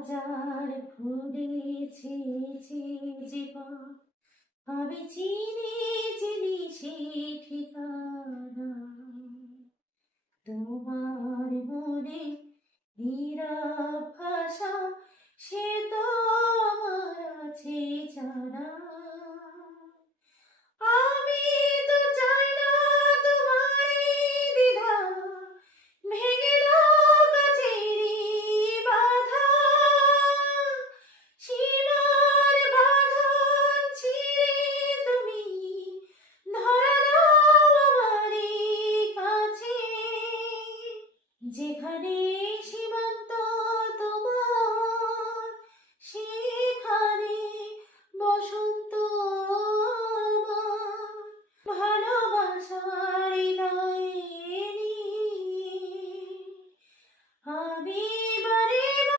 হাজার ফুলেছে জীবন, আমি চিনি চিনি সেই ঠিকানা। তোমার মনে নীরব